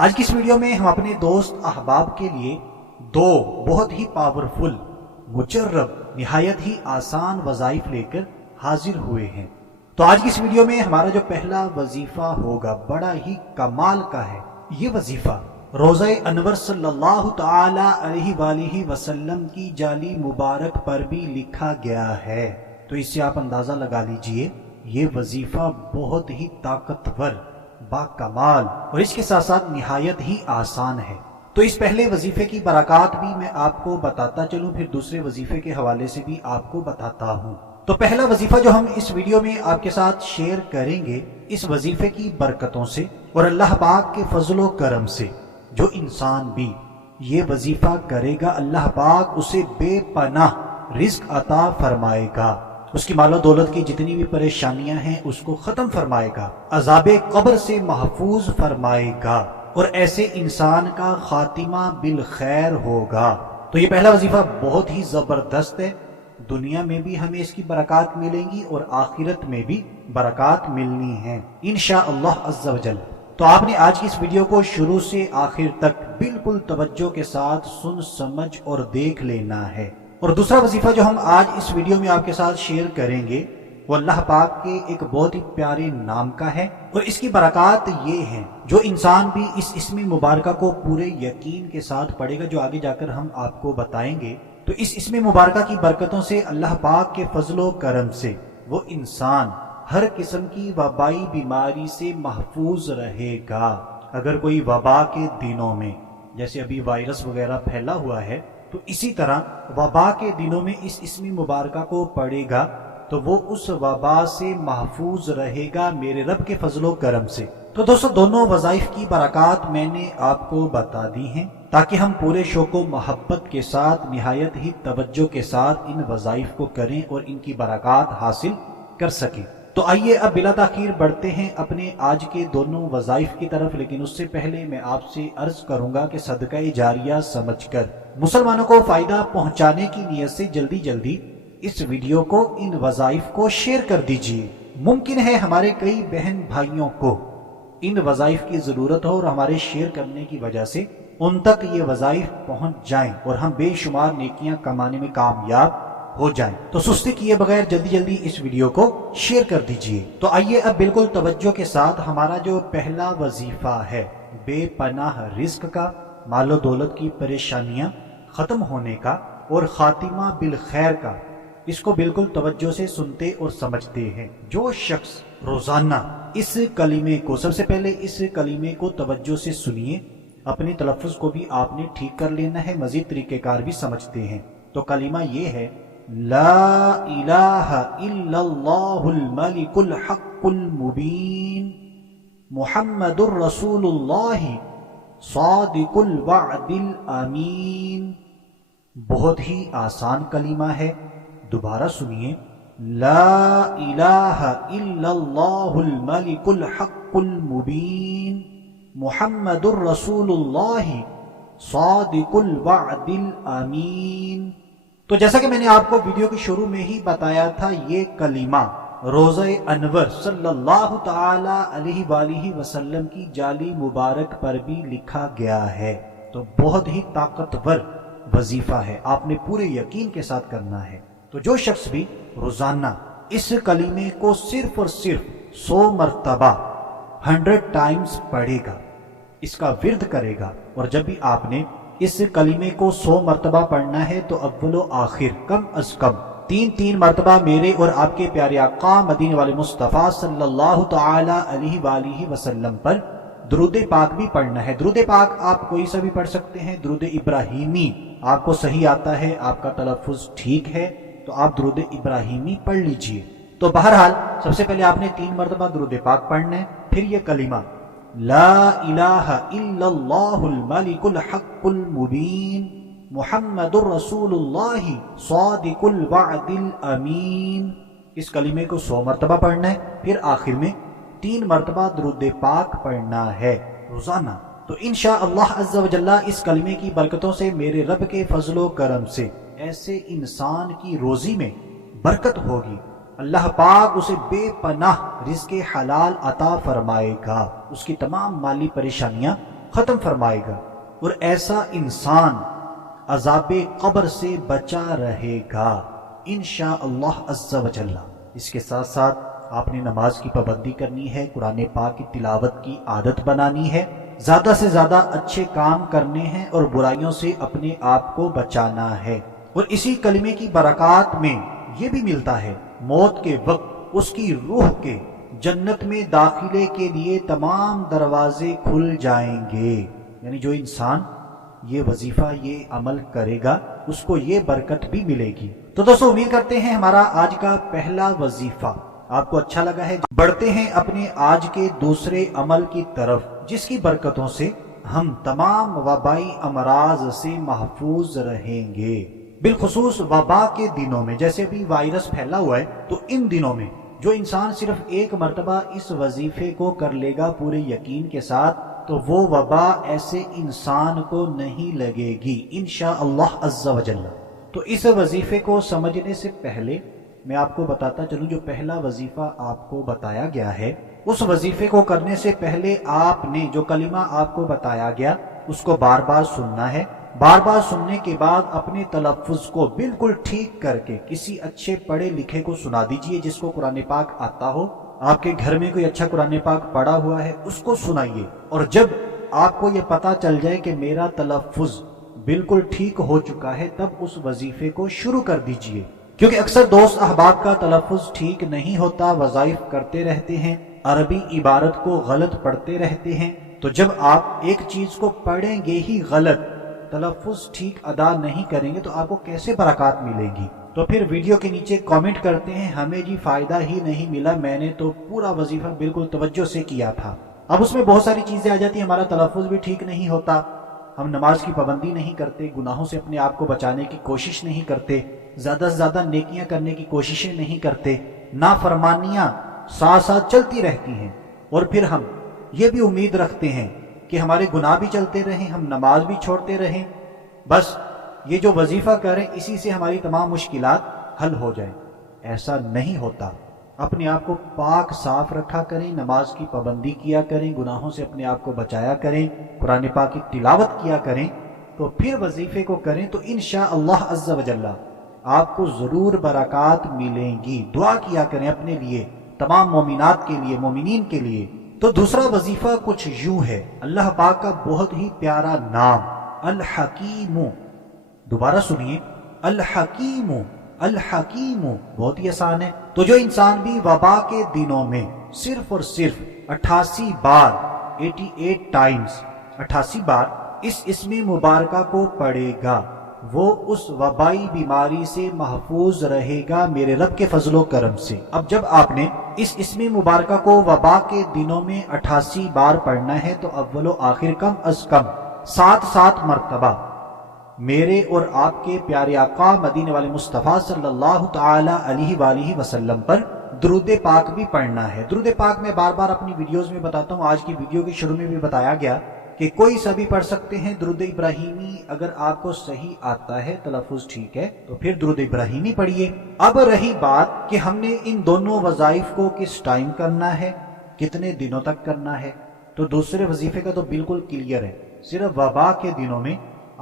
آج کی اس ویڈیو میں ہم اپنے دوست احباب کے لیے دو بہت ہی پاورفل مجرب نہایت ہی آسان وظائف لے کر حاضر ہوئے ہیں۔ تو آج کی اس ویڈیو میں ہمارا جو پہلا وظیفہ ہوگا بڑا ہی کمال کا ہے۔ یہ وظیفہ روزہ انور صلی اللہ تعالی علیہ وآلہ وسلم کی جالی مبارک پر بھی لکھا گیا ہے۔ تو اس سے آپ اندازہ لگا لیجئے یہ وظیفہ بہت ہی طاقتور، با کمال اور اس کے ساتھ ساتھ نہایت ہی آسان ہے۔ تو اس پہلے وظیفے کی برکات بھی میں آپ کو بتاتا چلوں، پھر دوسرے وظیفے کے حوالے سے بھی آپ کو بتاتا ہوں۔ تو پہلا وظیفہ جو ہم اس ویڈیو میں آپ کے ساتھ شیئر کریں گے، اس وظیفے کی برکتوں سے اور اللہ پاک کے فضل و کرم سے جو انسان بھی یہ وظیفہ کرے گا اللہ پاک اسے بے پناہ رزق عطا فرمائے گا، اس کی مال و دولت کی جتنی بھی پریشانیاں ہیں اس کو ختم فرمائے گا، عذاب قبر سے محفوظ فرمائے گا اور ایسے انسان کا خاتمہ بالخیر ہوگا۔ تو یہ پہلا وظیفہ بہت ہی زبردست ہے، دنیا میں بھی ہمیں اس کی برکات ملیں گی اور آخرت میں بھی برکات ملنی ہیں انشاءاللہ عز و جل۔ تو آپ نے آج کی اس ویڈیو کو شروع سے آخر تک بالکل توجہ کے ساتھ سن سمجھ اور دیکھ لینا ہے۔ اور دوسرا وظیفہ جو ہم آج اس ویڈیو میں آپ کے ساتھ شیئر کریں گے وہ اللہ پاک کے ایک بہت ہی پیارے نام کا ہے، اور اس کی برکات یہ ہیں جو انسان بھی اس اسم مبارکہ کو پورے یقین کے ساتھ پڑھے گا، جو آگے جا کر ہم آپ کو بتائیں گے، تو اس اسم مبارکہ کی برکتوں سے اللہ پاک کے فضل و کرم سے وہ انسان ہر قسم کی وبائی بیماری سے محفوظ رہے گا۔ اگر کوئی وبا کے دنوں میں جیسے ابھی وائرس وغیرہ پھیلا ہوا ہے، تو اسی طرح وبا کے دنوں میں اس اسم مبارکہ کو پڑھے گا تو وہ اس وبا سے محفوظ رہے گا میرے رب کے فضل و کرم سے۔ تو دوستو دونوں وظائف کی برکات میں نے آپ کو بتا دی ہیں تاکہ ہم پورے شوق و محبت کے ساتھ نہایت ہی توجہ کے ساتھ ان وظائف کو کریں اور ان کی برکات حاصل کر سکیں۔ تو آئیے اب بلا تاخیر بڑھتے ہیں اپنے آج کے دونوں وظائف کی طرف، لیکن اس سے پہلے میں آپ سے عرض کروں گا کہ صدقہ جاریہ سمجھ کر مسلمانوں کو فائدہ پہنچانے کی نیت سے جلدی جلدی اس ویڈیو کو، ان وظائف کو شیئر کر دیجیے۔ ممکن ہے ہمارے کئی بہن بھائیوں کو ان وظائف کی ضرورت ہو اور ہمارے شیئر کرنے کی وجہ سے ان تک یہ وظائف پہنچ جائیں اور ہم بے شمار نیکیاں کمانے میں کامیاب ہو جائیں۔ تو سستی کیے بغیر جلدی جلدی اس ویڈیو کو شیئر کر دیجیے۔ تو آئیے اب بالکل توجہ کے ساتھ ہمارا جو پہلا وظیفہ ہے بے پناہ رزق کا، مال و دولت کی پریشانیاں ختم ہونے کا اور خاتمہ بالخیر کا، اس کو بالکل توجہ سے سنتے اور سمجھتے ہیں۔ جو شخص روزانہ اس کلمے کو، سب سے پہلے اس کلمے کو توجہ سے سنیے، اپنے تلفظ کو بھی آپ نے ٹھیک کر لینا ہے، مزید طریقہ کار بھی سمجھتے ہیں۔ تو کلمہ یہ ہے لا الہ الا اللہ الملک الحق المبین محمد الرسول اللہ صادق الوعد الامین۔ بہت ہی آسان کلمہ ہے، دوبارہ سنیے، لا الہ الا اللہ الملک الحق المبین محمد الرسول اللہ صادق الوعد الامین۔ تو جیسا کہ میں نے آپ کو ویڈیو کی شروع میں ہی بتایا تھا، یہ کلمہ روزہ انور صلی اللہ تعالی علیہ وآلہ وسلم کی جالی مبارک پر بھی لکھا گیا ہے۔ تو بہت ہی طاقتور وظیفہ ہے، آپ نے پورے یقین کے ساتھ کرنا ہے۔ تو جو شخص بھی روزانہ اس کلمے کو صرف اور صرف 100 مرتبہ 100 ٹائمز پڑھے گا، اس کا ورد کرے گا، اور جب بھی آپ نے اس کلمے کو 100 مرتبہ پڑھنا ہے تو اول و آخر کم از کم 3 مرتبہ میرے اور آپ کے پیارے آقا مدینے والے مصطفیٰ صلی اللہ تعالی علیہ وآلہ وسلم پر درود پاک بھی پڑھنا ہے۔ درود پاک آپ کوئی سا بھی پڑھ سکتے ہیں، درود ابراہیمی آپ کو صحیح آتا ہے، آپ کا تلفظ ٹھیک ہے تو آپ درود ابراہیمی پڑھ لیجئے۔ تو بہرحال سب سے پہلے آپ نے 3 مرتبہ درود پاک پڑھنا ہے، پھر یہ کلمہ لا الہ الا اللہ الملک الحق المبین محمد الرسول اللہ صادق الوعد الامین، اس کلمے کو 100 مرتبہ پڑھنا ہے، پھر آخر میں 3 مرتبہ درود پاک پڑھنا ہے روزانہ۔ تو انشاءاللہ عز و جل اس کلمے کی برکتوں سے میرے رب کے فضل و کرم سے ایسے انسان کی روزی میں برکت ہوگی، اللہ پاک اسے بے پناہ رزق حلال عطا فرمائے گا، اس کی تمام مالی پریشانیاں ختم فرمائے گا، اور ایسا انسان عذاب قبر سے بچا رہے گا انشاءاللہ عز و جل۔ اس کے ساتھ ساتھ آپ نے نماز کی پابندی کرنی ہے، قرآن پاک کی تلاوت کی عادت بنانی ہے، زیادہ سے زیادہ اچھے کام کرنے ہیں اور برائیوں سے اپنے آپ کو بچانا ہے۔ اور اسی کلمے کی برکات میں یہ بھی ملتا ہے، موت کے وقت اس کی روح کے جنت میں داخلے کے لیے تمام دروازے کھل جائیں گے۔ یعنی جو انسان یہ وظیفہ، یہ عمل کرے گا، اس کو یہ برکت بھی ملے گی۔ تو دوستو، امید کرتے ہیں ہمارا آج کا پہلا وظیفہ آپ کو اچھا لگا ہے۔ بڑھتے ہیں اپنے آج کے دوسرے عمل کی طرف، جس کی برکتوں سے ہم تمام وبائی امراض سے محفوظ رہیں گے۔ بالخصوص وبا کے دنوں میں، جیسے ابھی وائرس پھیلا ہوا ہے، تو ان دنوں میں جو انسان صرف ایک مرتبہ اس وظیفے کو کر لے گا پورے یقین کے ساتھ، تو وہ وبا ایسے انسان کو نہیں لگے گی انشاءاللہ عز و جل۔ تو اس وظیفے کو سمجھنے سے پہلے میں آپ کو بتاتا چلوں، جو پہلا وظیفہ آپ کو بتایا گیا ہے، اس وظیفے کو کرنے سے پہلے آپ نے جو کلمہ آپ کو بتایا گیا اس کو بار بار سننا ہے۔ بار بار سننے کے بعد اپنے تلفظ کو بالکل ٹھیک کر کے کسی اچھے پڑھے لکھے کو سنا دیجئے، جس کو قرآن پاک آتا ہو۔ آپ کے گھر میں کوئی اچھا قرآن پاک پڑھا ہوا ہے، اس کو سنائیے، اور جب آپ کو یہ پتا چل جائے کہ میرا تلفظ بالکل ٹھیک ہو چکا ہے، تب اس وظیفے کو شروع کر دیجئے۔ کیونکہ اکثر دوست احباب کا تلفظ ٹھیک نہیں ہوتا، وظائف کرتے رہتے ہیں، عربی عبارت کو غلط پڑھتے رہتے ہیں، تو جب آپ ایک چیز کو پڑھیں گے ہی غلط، تلفظ ٹھیک ادا نہیں کریں گے، تو آپ کو کیسے برکات ملیں گی؟ تو پھر ویڈیو کے نیچے کامنٹ کرتے ہیں، ہمیں جی فائدہ ہی نہیں ملا، میں نے تو پورا وظیفہ بالکل توجہ سے کیا تھا۔ اب اس میں بہت ساری چیزیں آ جاتی ہیں، ہمارا تلفظ بھی ٹھیک نہیں ہوتا، ہم نماز کی پابندی نہیں کرتے، گناہوں سے اپنے آپ کو بچانے کی کوشش نہیں کرتے، زیادہ سے زیادہ نیکیاں کرنے کی کوششیں نہیں کرتے، نافرمانیاں ساتھ ساتھ چلتی رہتی ہیں، اور پھر ہم یہ بھی امید رکھتے ہیں کہ ہمارے گناہ بھی چلتے رہیں، ہم نماز بھی چھوڑتے رہیں، بس یہ جو وظیفہ کریں اسی سے ہماری تمام مشکلات حل ہو جائیں۔ ایسا نہیں ہوتا۔ اپنے آپ کو پاک صاف رکھا کریں، نماز کی پابندی کیا کریں، گناہوں سے اپنے آپ کو بچایا کریں، قرآن پاک کی تلاوت کیا کریں، تو پھر وظیفے کو کریں تو انشاءاللہ عز و جل آپ کو ضرور برکات ملیں گی۔ دعا کیا کریں اپنے لیے، تمام مومنات کے لیے، مومنین کے لیے۔ تو دوسرا وظیفہ کچھ یوں ہے، اللہ پاک کا بہت ہی پیارا نام الحکیم۔ دوبارہ سنیے، الحکیم، الحکیم، بہت ہی آسان ہے۔ تو جو انسان بھی وبا کے دنوں میں صرف اور صرف 88 بار 88 ٹائمز 88 بار اس اسم مبارکہ کو پڑھے گا، وہ اس وبائی بیماری سے محفوظ رہے گا میرے رب کے فضل و کرم سے۔ اب جب آپ نے اس اسم مبارکہ کو وبا کے دنوں میں 88 بار پڑھنا ہے، تو اول و آخر کم از کم 7 مرتبہ میرے اور آپ کے پیارے آقا مدینے والے مصطفیٰ صلی اللہ تعالی علیہ وآلہ وسلم پر درود پاک بھی پڑھنا ہے۔ درود پاک میں بار بار اپنی ویڈیوز میں بتاتا ہوں، آج کی ویڈیو کے شروع میں بھی بتایا گیا کہ کوئی سا بھی پڑھ سکتے ہیں درود ابراہیمی۔ اگر آپ کو صحیح آتا ہے، تلفظ ٹھیک ہے، تو پھر درود ابراہیمی پڑھیے۔ اب رہی بات کہ ہم نے ان دونوں وظائف کو کس ٹائم کرنا ہے، کتنے دنوں تک کرنا ہے، تو دوسرے وظیفے کا تو بالکل کلیئر ہے، صرف وبا کے دنوں میں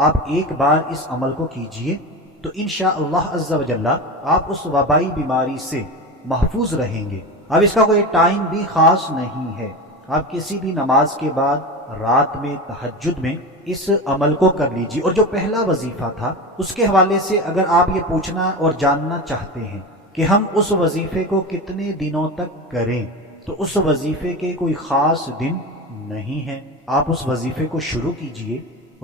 آپ ایک بار اس عمل کو کیجئے تو انشاءاللہ عز و جل آپ اس وبائی بیماری سے محفوظ رہیں گے۔ اب اس کا کوئی ٹائم بھی خاص نہیں ہے، آپ کسی بھی نماز کے بعد، رات میں، تہجد میں اس عمل کو کر لیجیے۔ اور جو پہلا وظیفہ تھا اس کے حوالے سے اگر آپ یہ پوچھنا اور جاننا چاہتے ہیں کہ ہم اس وظیفے کو کتنے دنوں تک کریں، تو اس وظیفے کے کوئی خاص دن نہیں ہے۔ آپ اس وظیفے کو شروع کیجئے،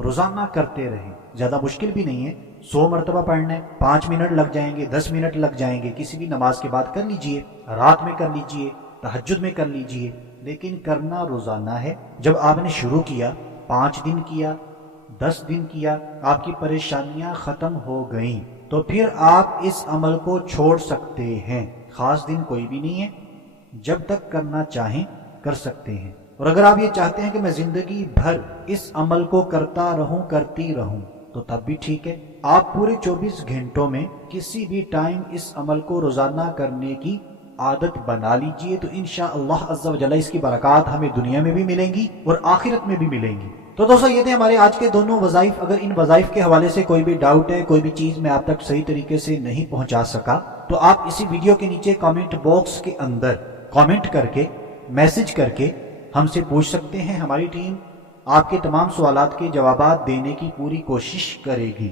روزانہ کرتے رہیں، زیادہ مشکل بھی نہیں ہے، 100 مرتبہ پڑھنا ہے، 5 منٹ لگ جائیں گے، 10 منٹ لگ جائیں گے، کسی بھی نماز کے بعد کر لیجئے، رات میں کر لیجئے، تہجد میں کر لیجئے، لیکن کرنا روزانہ ہے۔ جب آپ نے شروع کیا، 5 دن کیا، 10 دن کیا، آپ کی پریشانیاں ختم ہو گئیں، تو پھر آپ اس عمل کو چھوڑ سکتے ہیں۔ خاص دن کوئی بھی نہیں ہے، جب تک کرنا چاہیں کر سکتے ہیں۔ اور اگر آپ یہ چاہتے ہیں کہ میں زندگی بھر اس عمل کو کرتا رہوں، کرتی رہوں، تو تب بھی ٹھیک ہے۔ آپ پورے 24 گھنٹوں میں کسی بھی ٹائم اس عمل کو روزانہ کرنے کی عادت بنا لیجئے، تو انشاءاللہ عز و جل اس کی برکات ہمیں دنیا میں بھی ملیں گی اور آخرت میں بھی ملیں گی۔ تو دوستوں یہ تھے ہمارے آج کے دونوں وظائف. اگر ان وظائف کے حوالے سے کوئی بھی ڈاؤٹ ہے، کوئی بھی چیز میں آپ تک صحیح طریقے سے نہیں پہنچا سکا، تو آپ اسی ویڈیو کے نیچے کامنٹ باکس کے اندر کامنٹ کر کے، میسج کر کے ہم سے پوچھ سکتے ہیں. ہماری ٹیم آپ کے تمام سوالات کے جوابات دینے کی پوری کوشش کرے گی.